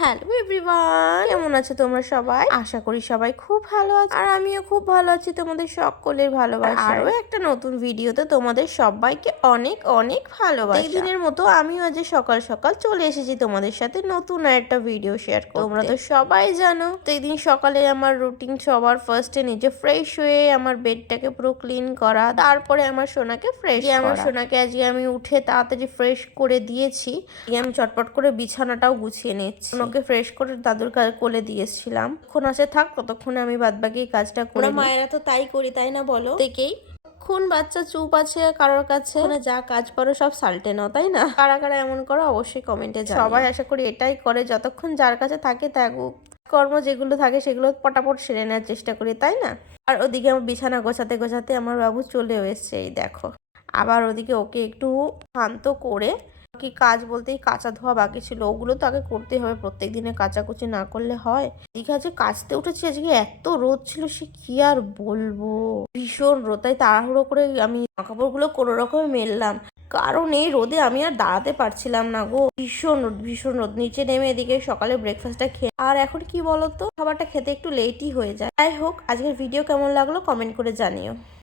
Hello everyone, কেমন আছো তোমরা সবাই? আশা করি সবাই খুব ভালো আছো, আর আমিও খুব ভালো আছি তোমাদের সকলের ভালোবাসা। আরো একটা নতুন ভিডিওতে তোমাদের সবাইকে অনেক অনেক ভালোবাসা। এই দিনের মতো আমিও আজ সকাল সকাল চলে এসেছি তোমাদের সাথে নতুন একটা ভিডিও শেয়ার করতে। তোমরা তো সবাই জানো, তো এই দিন সকালে আমার রুটিন সবার ফার্স্টে নিজে ফ্রেশ হয়ে আমার বেডটাকে পুরো ক্লিন করা, তারপরে আমার সোনাকে ফ্রেশ করা। আমার সোনাকে আজকে আমি উঠে তাড়াতাড়ি ফ্রেশ করে দিয়েছি। আমি চটপট করে বিছানাটাও গুছিয়ে নিচ্ছি। ওকে ফ্রেশ করে দাদুর কোলে দিয়েছিলাম। যখন আসে থাক ততক্ষণে আমি বাদবাকি কাজটা করি। আমরা মায়েরা তো তাই করি, তাই না বলো? থেকেই কোন বাচ্চা চুপ আছে কারোর কাছে, যা কাজ পারো সব সালটে নাও, তাই না? কারা কারা এমন করো অবশ্যই কমেন্টে জানিও। সবাই আশা করি এটাই করে, যতক্ষণ যার কাছে থাকে কর্ম যেগুলো থাকে সেগুলো পটাপট সেরে নেওয়ার চেষ্টা করি, তাই না? আর ওদিকে আমার বিছানা গোছাতে গোছাতে আমার বাবু চলেও এসছে, এই দেখো। আবার ওদিকে ওকে একটু শান্ত করে, কি কাজ বলতেই কাঁচা ধোয়া বাকি ছিল, ওগুলো তো আগে করতেই হবে, প্রত্যেক দিনে কাচাকুচি না করলে হয়? এদিকে আজকে কাচতে উঠেছি, আজকে এত রোদ ছিল সে কি আর বলবো, ভীষণ রোদ। তাই তাড়াহুড়ো করে আমি কাপড়গুলো কোনো রকমে মেললাম, কারণ এই রোদে আমি আর দাঁড়াতে পারছিলাম না গো। ভীষণ রোদ ভীষণ রোদ। নিচে নেমে এদিকে সকালে ব্রেকফাস্টটা খেয়ে, আর এখন কি বলতো, খাবারটা খেতে একটু লেটই হয়ে যায়। যাই হোক, আজকের ভিডিও কেমন লাগলো কমেন্ট করে জানিও।